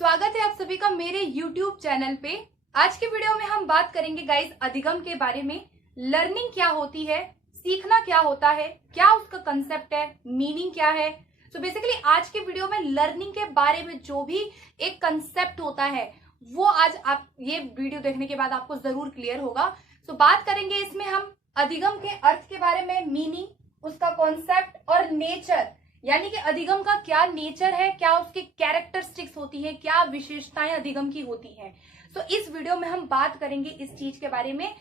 स्वागत है आप सभी का मेरे YouTube चैनल पे। आज के वीडियो में हम बात करेंगे गाइस अधिगम के बारे में। लर्निंग क्या होती है, सीखना क्या होता है, क्या उसका कंसेप्ट है, मीनिंग क्या है। सो बेसिकली आज के वीडियो में लर्निंग के बारे में जो भी एक कंसेप्ट होता है वो आज आप ये वीडियो देखने के बाद आपको जरूर क्लियर होगा। सो बात करेंगे इसमें हम अधिगम के अर्थ के बारे में, मीनिंग, उसका कॉन्सेप्ट और नेचर, यानी कि अधिगम का क्या नेचर है, क्या उसके कैरेक्टरिस्टिक्स होती है, क्या विशेषताएं अधिगम की होती हैं। तो इस वीडियो में हम बात करेंगे इस चीज के बारे में।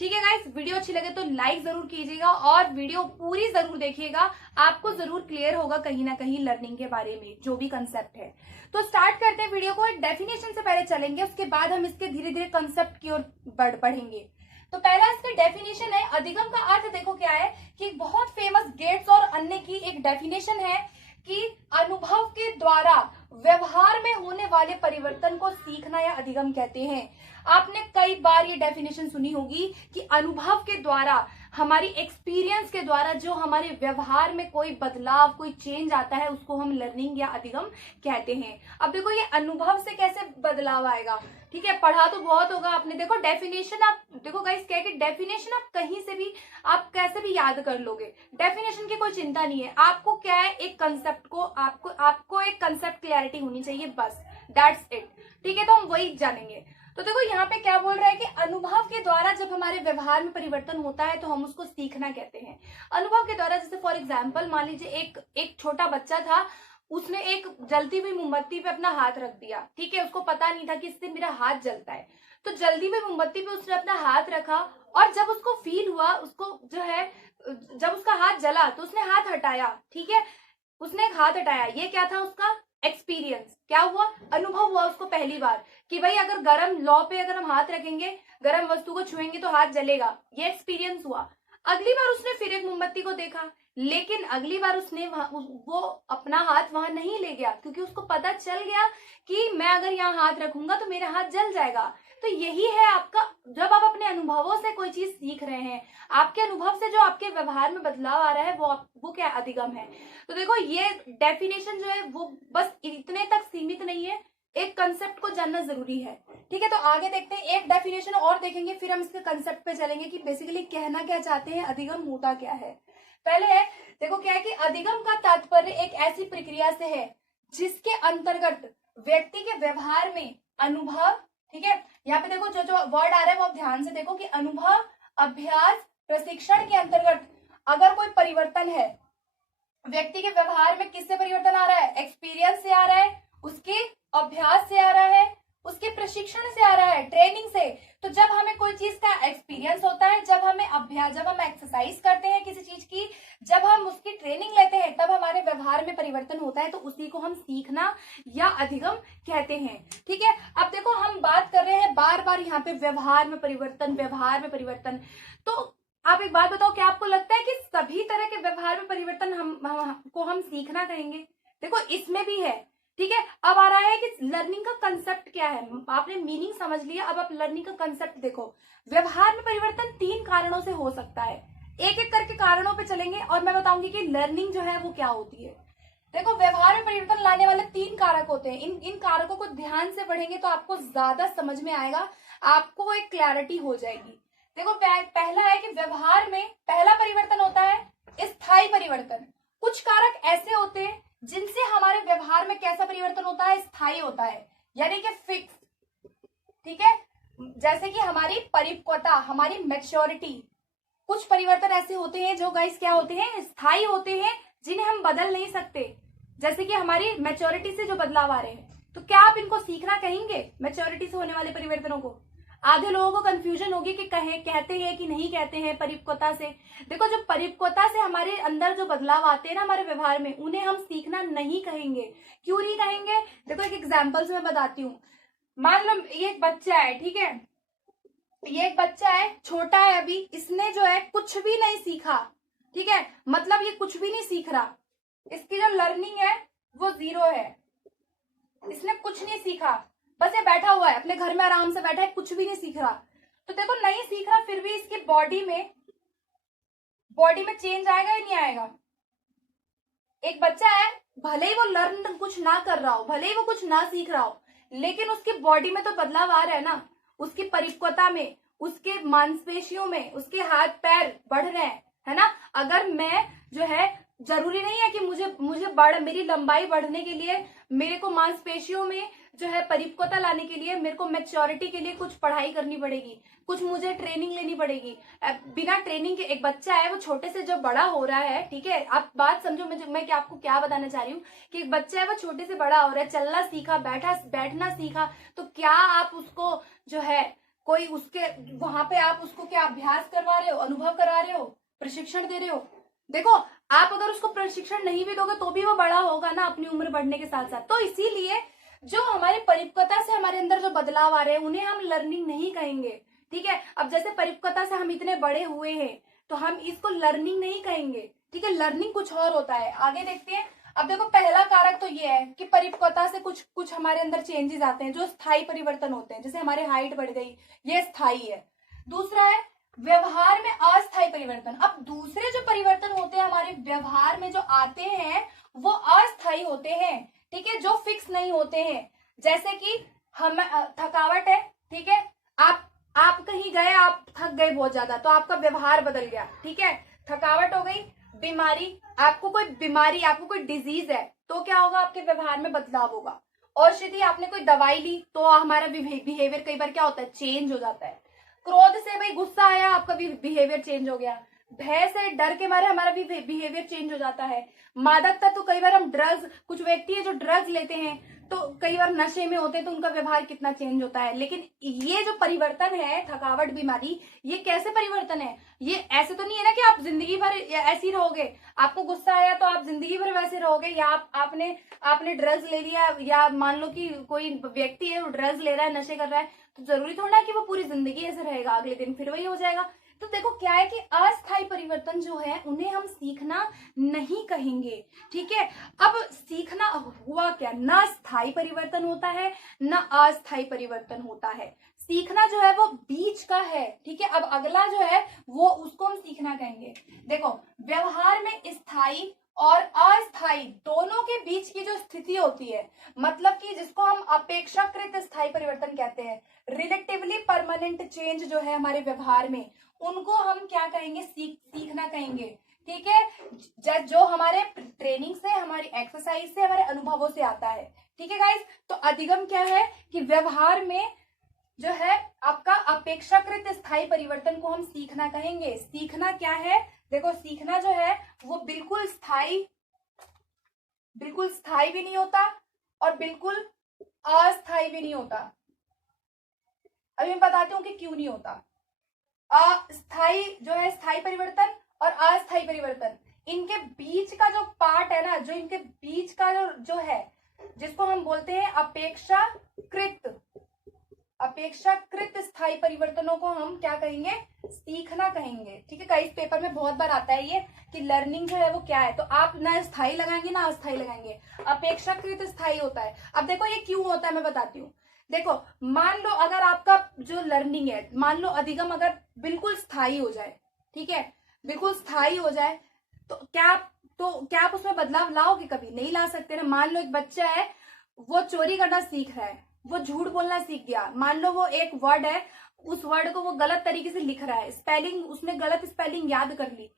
ठीक है गाइस, वीडियो अच्छी लगे तो लाइक जरूर कीजिएगा और वीडियो पूरी जरूर देखिएगा, आपको जरूर क्लियर होगा कहीं ना कहीं लर्निंग के बारे में जो भी कंसेप्ट है। तो स्टार्ट करते हैं वीडियो को। डेफिनेशन से पहले चलेंगे, उसके बाद हम इसके धीरे धीरे कंसेप्ट की ओर बढ़ेंगे। तो पहला इसका डेफिनेशन है, अधिगम का अर्थ देखो क्या है कि बहुत फेमस गेट्स और अन्य की एक डेफिनेशन है कि अनुभव के द्वारा व्यवहार में होने वाले परिवर्तन को सीखना या अधिगम कहते हैं। आपने कई बार ये डेफिनेशन सुनी होगी कि अनुभव के द्वारा, हमारी एक्सपीरियंस के द्वारा जो हमारे व्यवहार में कोई बदलाव, कोई चेंज आता है उसको हम लर्निंग या अधिगम कहते हैं। अब देखो ये अनुभव से कैसे बदलाव आएगा, ठीक है, पढ़ा तो बहुत होगा आपने। देखो डेफिनेशन, आप देखो गाइस क्या है कि डेफिनेशन आप कहीं से भी, आप कैसे भी याद कर लोगे, डेफिनेशन की कोई चिंता नहीं है। आपको क्या है, एक कंसेप्ट को आपको एक कंसेप्ट क्लैरिटी होनी चाहिए, बस दैट्स इट। ठीक है, तो हम वही जानेंगे। तो देखो यहाँ पे क्या बोल रहा है कि अनुभव के द्वारा जब हमारे व्यवहार में परिवर्तन होता है तो हम उसको सीखना कहते हैं। अनुभव के द्वारा, जैसे फॉर एग्जाम्पल मान लीजिए एक छोटा बच्चा था, उसने एक जलती हुई मोमबत्ती पे अपना हाथ रख दिया। ठीक है, उसको पता नहीं था कि इससे मेरा हाथ जलता है, तो जल्दी हुई मोमबत्ती पे उसने अपना हाथ रखा और जब उसको फील हुआ, उसको जो है जब उसका हाथ जला तो उसने हाथ हटाया। ठीक है, उसने एक हाथ हटाया, ये क्या था उसका एक्सपीरियंस। क्या हुआ, अनुभव हुआ उसको पहली बार कि भाई अगर गर्म लौ पे अगर हम हाथ रखेंगे, गर्म वस्तु को छुएंगे तो हाथ जलेगा, ये एक्सपीरियंस हुआ। अगली बार उसने फिर एक मोमबत्ती को देखा, लेकिन अगली बार उसने वो अपना हाथ वहां नहीं ले गया, क्योंकि उसको पता चल गया कि मैं अगर यहाँ हाथ रखूंगा तो मेरा हाथ जल जाएगा। तो यही है आपका, जब आप अपने अनुभवों से कोई चीज सीख रहे हैं, आपके अनुभव से जो आपके व्यवहार में बदलाव आ रहा है वो क्या अधिगम है। तो देखो ये डेफिनेशन जो है वो बस इतने तक सीमित नहीं है, एक कंसेप्ट को जानना जरूरी है। ठीक है, तो आगे देखते हैं, एक डेफिनेशन और देखेंगे, फिर हम इसके कंसेप्ट पे चलेंगे कि बेसिकली कहना क्या चाहते हैं, अधिगम होता क्या है। पहले है, देखो क्या है कि अधिगम का तात्पर्य एक ऐसी प्रक्रिया से है जिसके अंतर्गत व्यक्ति के व्यवहार में अनुभव, ठीक है, यहाँ पे देखो जो जो वर्ड आ रहा है वो आप ध्यान से देखो कि अनुभव, अभ्यास, प्रशिक्षण के अंतर्गत अगर कोई परिवर्तन है, व्यक्ति के व्यवहार में किससे परिवर्तन आ रहा है, एक्सपीरियंस से आ रहा है, उसके अभ्यास से आ रहा है, उसके प्रशिक्षण से आ रहा है, ट्रेनिंग से। तो जब हमें कोई चीज का एक्सपीरियंस होता है, जब हमें अभ्यास, जब हम एक्सरसाइज करते हैं किसी चीज की, जब हम उसकी ट्रेनिंग लेते हैं, तब हमारे व्यवहार में परिवर्तन होता है, तो उसी को हम सीखना या अधिगम कहते हैं। ठीक है, अब देखो हम बात कर रहे हैं बार बार यहाँ पे व्यवहार में परिवर्तन, व्यवहार में परिवर्तन। तो आप एक बात बताओ, क्या आपको लगता है कि सभी तरह के व्यवहार में परिवर्तन हम सीखना कहेंगे? देखो इसमें भी है। ठीक है, अब आ रहा है कि लर्निंग का कंसेप्ट क्या है। आपने मीनिंग समझ लिया, अब आप लर्निंग का कंसेप्ट देखो। व्यवहार में परिवर्तन 3 कारणों से हो सकता है। एक एक करके कारणों पे चलेंगे और मैं बताऊंगी कि लर्निंग जो है वो क्या होती है। देखो व्यवहार में परिवर्तन लाने वाले 3 कारक होते हैं। इन कारकों को ध्यान से पढ़ेंगे तो आपको ज्यादा समझ में आएगा, आपको एक क्लैरिटी हो जाएगी। देखो पहला है कि व्यवहार में पहला परिवर्तन होता है स्थायी परिवर्तन। कुछ कारक ऐसे होते हैं जिनसे हमारे व्यवहार में कैसा परिवर्तन होता है, स्थायी होता है, यानी कि फिक्स। ठीक है, जैसे कि हमारी परिपक्वता, हमारी मैच्योरिटी। कुछ परिवर्तन ऐसे होते हैं जो गाइस क्या होते हैं, स्थायी होते हैं, जिन्हें हम बदल नहीं सकते, जैसे कि हमारी मैच्योरिटी से जो बदलाव आ रहे हैं। तो क्या आप इनको सीखना कहेंगे, मैच्योरिटी से होने वाले परिवर्तनों को? आधे लोगों को कंफ्यूजन होगी कि कहते हैं कि नहीं कहते हैं परिपक्वता से। देखो जो परिपक्वता से हमारे अंदर जो बदलाव आते हैं ना हमारे व्यवहार में, उन्हें हम सीखना नहीं कहेंगे। क्यों नहीं कहेंगे? देखो एक एग्जाम्पल से मैं बताती हूँ। मान लो ये एक बच्चा है, ठीक है, ये एक बच्चा है, छोटा है अभी, इसने जो है कुछ भी नहीं सीखा। ठीक है, मतलब ये कुछ भी नहीं सीख रहा, इसकी जो लर्निंग है वो 0 है, इसने कुछ नहीं सीखा, बस ये बैठा हुआ है अपने घर में, आराम से बैठा है, कुछ भी नहीं सीख रहा। तो देखो नहीं सीख रहा, फिर भी इसकी बॉडी में चेंज आएगा या नहीं आएगा? एक बच्चा है, भले ही वो लर्न कुछ ना कर रहा हो, भले ही वो कुछ ना सीख रहा हो, लेकिन उसकी बॉडी में तो बदलाव आ रहा है ना, उसकी परिपक्वता में, उसके मांसपेशियों में, उसके हाथ पैर बढ़ रहे हैं, है ना। अगर मैं जो है, जरूरी नहीं है कि मुझे मेरी लंबाई बढ़ने के लिए मेरे को मांसपेशियों में जो है परिपक्वता लाने के लिए मेरे को मैच्योरिटी के लिए कुछ पढ़ाई करनी पड़ेगी, कुछ मुझे ट्रेनिंग लेनी पड़ेगी। बिना ट्रेनिंग के एक बच्चा है, वो छोटे से जब बड़ा हो रहा है, ठीक है, आप बात समझो, मैं आपको क्या बताना चाह रही हूँ कि एक बच्चा है, वो छोटे से बड़ा हो रहा है, चलना सीखा, बैठना सीखा, तो क्या आप उसको जो है कोई उसके वहां पे आप उसको क्या अभ्यास करवा रहे हो, अनुभव करा रहे हो, प्रशिक्षण दे रहे हो? देखो, आप अगर उसको प्रशिक्षण नहीं भी दोगे तो भी वो बड़ा होगा ना अपनी उम्र बढ़ने के साथ साथ। तो इसीलिए जो हमारी परिपक्वता से हमारे अंदर जो बदलाव आ रहे हैं उन्हें हम लर्निंग नहीं कहेंगे, ठीक है। अब जैसे परिपक्वता से हम इतने बड़े हुए हैं तो हम इसको लर्निंग नहीं कहेंगे, ठीक है। लर्निंग कुछ और होता है, आगे देखते हैं। अब देखो, पहला कारक तो ये है कि परिपक्वता से कुछ हमारे अंदर चेंजेस आते हैं जो स्थायी परिवर्तन होते हैं, जैसे हमारी हाइट बढ़ गई, ये स्थायी है। दूसरा है व्यवहार में अस्थायी परिवर्तन। अब दूसरे जो परिवर्तन होते हैं हमारे व्यवहार में जो आते हैं वो अस्थायी होते हैं, ठीक है, जो फिक्स नहीं होते हैं। जैसे कि हम थकावट है, ठीक है, आप कहीं गए, आप थक गए बहुत ज्यादा, तो आपका व्यवहार बदल गया, ठीक है, थकावट हो गई। बीमारी, आपको कोई डिजीज है तो क्या होगा, आपके व्यवहार में बदलाव होगा। औषधि, आपने कोई दवाई ली तो हमारा बिहेवियर कई बार क्या होता है, चेंज हो जाता है। क्रोध से भाई गुस्सा आया, आपका भी बिहेवियर चेंज हो गया। भय से, डर के मारे हमारा भी बिहेवियर चेंज हो जाता है। मादकता, तो कई बार हम कुछ व्यक्ति है जो ड्रग्स लेते हैं तो कई बार नशे में होते हैं तो उनका व्यवहार कितना चेंज होता है। लेकिन ये जो परिवर्तन है, थकावट, बीमारी, ये कैसे परिवर्तन है? ये ऐसे तो नहीं है ना कि आप जिंदगी भर ऐसी रहोगे, आपको गुस्सा आया तो आप जिंदगी भर वैसे रहोगे, या आपने ड्रग्स ले लिया, या मान लो कि कोई व्यक्ति है वो ड्रग्स ले रहा है, नशे कर रहा है, तो जरूरी थोड़ा है कि वो पूरी जिंदगी ऐसे रहेगा, अगले दिन फिर वही हो जाएगा। तो देखो क्या है कि अस्थायी परिवर्तन जो है उन्हें हम सीखना नहीं कहेंगे, ठीक है। अब सीखना हुआ क्या, ना स्थायी परिवर्तन होता है ना अस्थायी परिवर्तन होता है। सीखना जो है वो बीच का है, ठीक है। अब अगला जो है वो उसको हम सीखना कहेंगे। देखो, व्यवहार में स्थायी और अस्थायी दोनों के बीच की जो स्थिति होती है, मतलब कि जिसको हम अपेक्षाकृत स्थायी परिवर्तन कहते हैं, रिलेटिवली परमानेंट चेंज जो है हमारे व्यवहार में, उनको हम क्या कहेंगे, सीखना कहेंगे, ठीक है, जो हमारे ट्रेनिंग से, हमारी एक्सरसाइज से, हमारे अनुभवों से आता है, ठीक है गाइस। तो अधिगम क्या है कि व्यवहार में जो है आपका अपेक्षाकृत स्थायी परिवर्तन को हम सीखना कहेंगे। सीखना क्या है, देखो, सीखना जो है वो बिल्कुल स्थायी भी नहीं होता और बिल्कुल अस्थायी भी नहीं होता। अभी मैं बताती हूँ कि क्यों नहीं होता। अस्थायी जो है, स्थायी परिवर्तन और अस्थायी परिवर्तन, इनके बीच का जो पार्ट है ना, जो इनके बीच का जो है, जिसको हम बोलते हैं अपेक्षाकृत स्थायी परिवर्तनों को हम क्या कहेंगे, सीखना कहेंगे, ठीक है। कई पेपर में बहुत बार आता है ये कि लर्निंग जो है वो क्या है, तो आप ना स्थायी लगाएंगे ना अस्थायी लगाएंगे, अपेक्षाकृत स्थायी होता है। अब देखो ये क्यों होता है, मैं बताती हूँ। देखो, मान लो अगर आपका जो लर्निंग है, मान लो अधिगम अगर बिल्कुल स्थायी हो जाए, ठीक है, बिल्कुल स्थायी हो जाए, तो क्या आप उसमें बदलाव लाओगे? कभी नहीं ला सकते ना। मान लो एक बच्चा है, वो चोरी करना सीख रहा है, वो झूठ बोलना सीख गया, मान लो वो एक वर्ड है, उस वर्ड को वो गलत तरीके से लिख रहा है, स्पेलिंग, उसने गलत स्पेलिंग याद कर ली।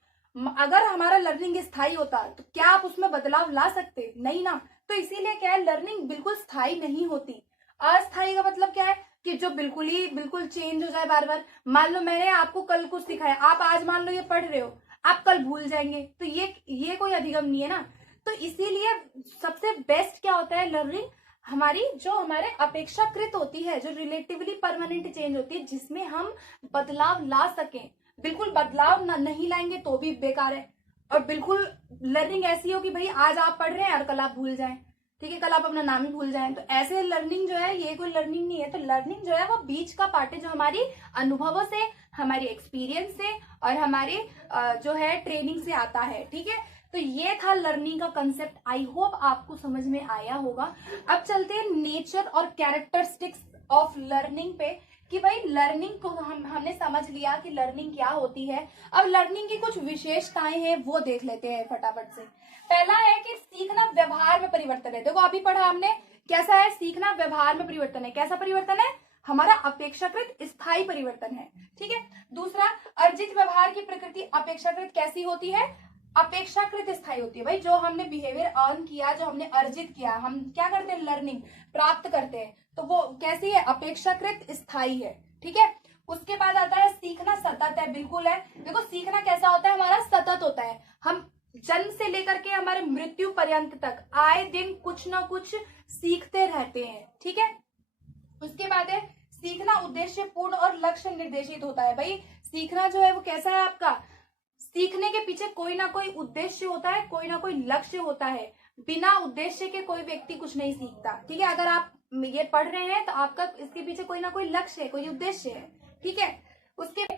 अगर हमारा लर्निंग स्थायी होता तो क्या आप उसमें बदलाव ला सकते? नहीं ना। तो इसीलिए क्या है, लर्निंग बिल्कुल स्थायी नहीं होती। अस्थायी का मतलब क्या है कि जो बिल्कुल चेंज हो जाए बार बार। मान लो मैंने आपको कल कुछ सिखाया, आप आज मान लो ये पढ़ रहे हो, आप कल भूल जाएंगे, तो ये कोई अधिगम नहीं है ना। तो इसीलिए सबसे बेस्ट क्या होता है, लर्निंग हमारी जो हमारे अपेक्षाकृत होती है, जो रिलेटिवली परमानेंट चेंज होती है, जिसमें हम बदलाव ला सकें। बिल्कुल बदलाव नहीं लाएंगे तो भी बेकार है। और बिल्कुल लर्निंग ऐसी हो कि भाई आज आप पढ़ रहे हैं और कल आप भूल जाएं, ठीक है, कल आप अपना नाम ही भूल जाएं, तो ऐसे लर्निंग जो है ये कोई लर्निंग नहीं है। तो लर्निंग जो है वो बीच का पार्ट है, जो हमारी अनुभवों से, हमारी एक्सपीरियंस से और हमारे जो है ट्रेनिंग से आता है, ठीक है। तो ये था लर्निंग का कंसेप्ट। आई होप आपको समझ में आया होगा। अब चलते हैं नेचर और कैरेक्टरिस्टिक्स ऑफ लर्निंग पे, कि भाई लर्निंग को हमने समझ लिया कि लर्निंग क्या होती है। अब लर्निंग की कुछ विशेषताएं हैं वो देख लेते हैं फटाफट से। पहला है कि सीखना व्यवहार में परिवर्तन है। देखो अभी पढ़ा हमने कैसा है? सीखना व्यवहार में परिवर्तन है। कैसा परिवर्तन है? हमारा अपेक्षाकृत स्थायी परिवर्तन है। ठीक है। दूसरा, अर्जित व्यवहार की प्रकृति अपेक्षाकृत कैसी होती है? अपेक्षाकृत स्थायी होती है। भाई जो हमने बिहेवियर अर्न किया, जो हमने अर्जित किया, हम क्या करते हैं? लर्निंग प्राप्त करते हैं, तो वो कैसी है? अपेक्षाकृत स्थायी है। ठीक है। उसके बाद आता है सीखना सतत है। बिल्कुल है। देखो सीखना कैसा होता है? हमारा सतत होता है। हम जन्म से लेकर के हमारे मृत्यु पर्यंत तक आए दिन कुछ ना कुछ सीखते रहते हैं। ठीक है। उसके बाद है सीखना उद्देश्य पूर्ण और लक्ष्य निर्देशित होता है। भाई सीखना जो है वो कैसा है आपका? सीखने के पीछे कोई ना कोई उद्देश्य होता है, कोई ना कोई लक्ष्य होता है। बिना उद्देश्य के कोई व्यक्ति कुछ नहीं सीखता। ठीक है। अगर आप ये पढ़ रहे हैं तो आपका इसके पीछे कोई ना कोई लक्ष्य है, कोई उद्देश्य है। ठीक है। उसके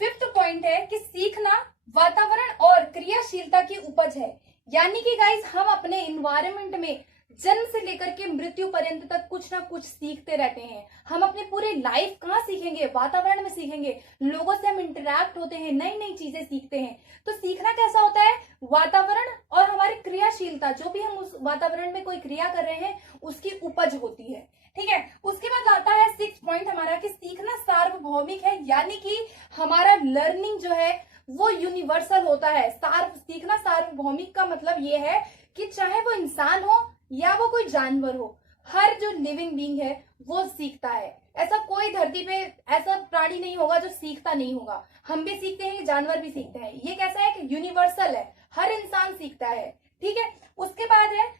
फिफ्थ पॉइंट है कि सीखना वातावरण और क्रियाशीलता की उपज है। यानी कि गाइस हम अपने इन्वायरमेंट में जन्म से लेकर के मृत्यु पर्यंत तक कुछ ना कुछ सीखते रहते हैं। हम अपनी पूरी लाइफ कहाँ सीखेंगे? वातावरण में सीखेंगे। लोगों से हम इंटरेक्ट होते हैं, नई नई चीजें सीखते हैं। तो सीखना कैसा होता है? वातावरण और हमारी क्रियाशीलता, जो भी हम उस वातावरण में कोई क्रिया कर रहे हैं उसकी उपज होती है। ठीक है। उसके बाद आता है सिक्स पॉइंट हमारा कि सीखना सार्वभौमिक है। यानी कि हमारा लर्निंग जो है वो यूनिवर्सल होता है। सीखना सार्वभौमिक का मतलब ये है कि चाहे वो इंसान हो या वो कोई जानवर हो, हर जो लिविंग बीइंग है वो सीखता है। ऐसा कोई धरती पे ऐसा प्राणी नहीं होगा जो सीखता नहीं होगा। हम भी सीखते हैं, जानवर भी सीखते हैं। ये कैसा है कि यूनिवर्सल है, हर इंसान सीखता है। ठीक है। उसके बाद है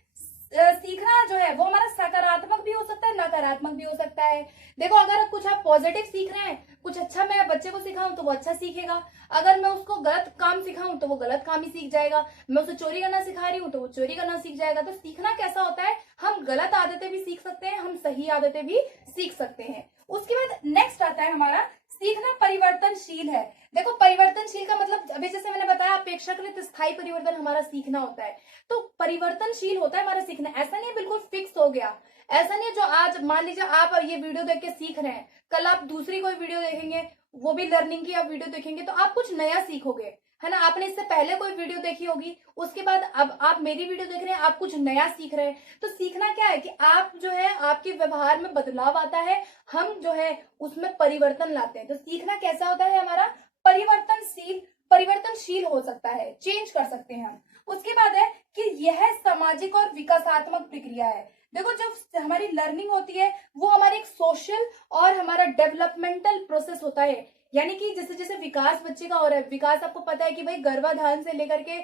सीखना जो है वो हमारा सकारात्मक भी हो सकता है, नकारात्मक भी हो सकता है। देखो अगर कुछ आप पॉजिटिव सीख रहे हैं, कुछ अच्छा मैं बच्चे को सिखाऊं तो वो अच्छा सीखेगा। अगर मैं उसको गलत काम सिखाऊं तो वो गलत काम ही सीख जाएगा। मैं उसे चोरी करना सिखा रही हूँ तो वो चोरी करना सीख जाएगा। तो सीखना कैसा होता है? हम गलत आदतें भी सीख सकते हैं, हम सही आदतें भी सीख सकते हैं। उसके बाद नेक्स्ट आता है हमारा सीखना परिवर्तनशील है। देखो परिवर्तनशील का मतलब अभी जैसे मैंने बताया अपेक्षाकृत स्थायी परिवर्तन हमारा सीखना होता है। तो परिवर्तनशील होता है हमारा सीखना। ऐसा नहीं है बिल्कुल फिक्स हो गया। ऐसा नहीं है जो आज मान लीजिए आप ये वीडियो देख के सीख रहे हैं, कल आप दूसरी कोई वीडियो देखेंगे, वो भी लर्निंग की आप वीडियो देखेंगे तो आप कुछ नया सीखोगे, है ना। आपने इससे पहले कोई वीडियो देखी होगी, उसके बाद अब आप मेरी वीडियो देख रहे हैं, आप कुछ नया सीख रहे हैं। तो सीखना क्या है कि आप जो है आपके व्यवहार में बदलाव आता है, हम जो है उसमें परिवर्तन लाते हैं। तो सीखना कैसा होता है हमारा? परिवर्तनशील हो सकता है, चेंज कर सकते हैं हम। उसके बाद है कि यह सामाजिक और विकासात्मक प्रक्रिया है। देखो जब हमारी लर्निंग होती है वो हमारी एक सोशल और हमारा डेवलपमेंटल प्रोसेस होता है। यानी कि जैसे जैसे विकास बच्चे का हो रहा है, विकास आपको पता है कि भाई गर्भाधान से लेकर के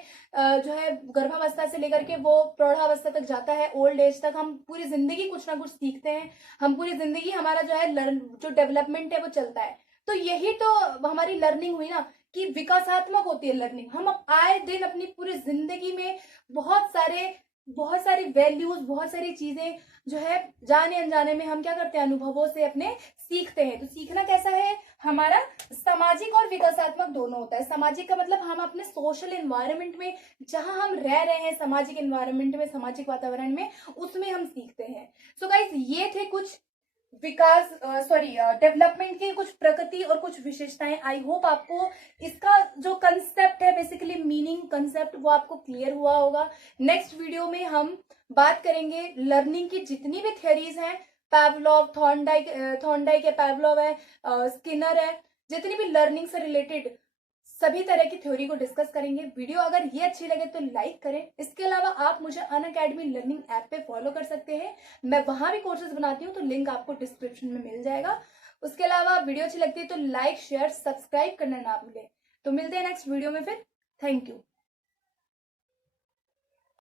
जो है गर्भावस्था से लेकर के वो प्रौढ़ावस्था तक जाता है, ओल्ड एज तक हम पूरी जिंदगी कुछ ना कुछ सीखते हैं। हम पूरी जिंदगी हमारा जो है जो डेवलपमेंट है वो चलता है। तो यही तो हमारी लर्निंग हुई ना कि विकासात्मक होती है लर्निंग। हम आए दिन अपनी पूरी जिंदगी में बहुत सारी वैल्यूज, बहुत सारी चीजें जो है जाने अनजाने में हम क्या करते हैं? अनुभवों से अपने सीखते हैं। तो सीखना कैसा है हमारा? सामाजिक और विकासात्मक दोनों होता है। सामाजिक का मतलब हम अपने सोशल एनवायरनमेंट में जहां हम रह रहे हैं, सामाजिक एनवायरनमेंट में, सामाजिक वातावरण में, उसमें हम सीखते हैं। सो गाइस ये थे कुछ डेवलपमेंट की कुछ प्रकृति और कुछ विशेषताएं। आई होप आपको इसका जो कंसेप्ट है, बेसिकली मीनिंग कंसेप्ट, वो आपको क्लियर हुआ होगा। नेक्स्ट वीडियो में हम बात करेंगे लर्निंग की जितनी भी थ्योरीज हैं, पैवलोव, थॉर्नडाइक है, पैवलोव है, स्किनर है, जितनी भी लर्निंग से रिलेटेड सभी तरह की थ्योरी को डिस्कस करेंगे। वीडियो अगर ये अच्छी लगे तो लाइक करें। इसके अलावा आप मुझे अनअकैडमी लर्निंग ऐप पे फॉलो कर सकते हैं, मैं वहां भी कोर्सेज बनाती हूँ, तो लिंक आपको डिस्क्रिप्शन में मिल जाएगा। उसके अलावा वीडियो अच्छी लगती है तो लाइक, शेयर, सब्सक्राइब करना ना भूलें। तो मिलते हैं नेक्स्ट वीडियो में फिर। Thank you.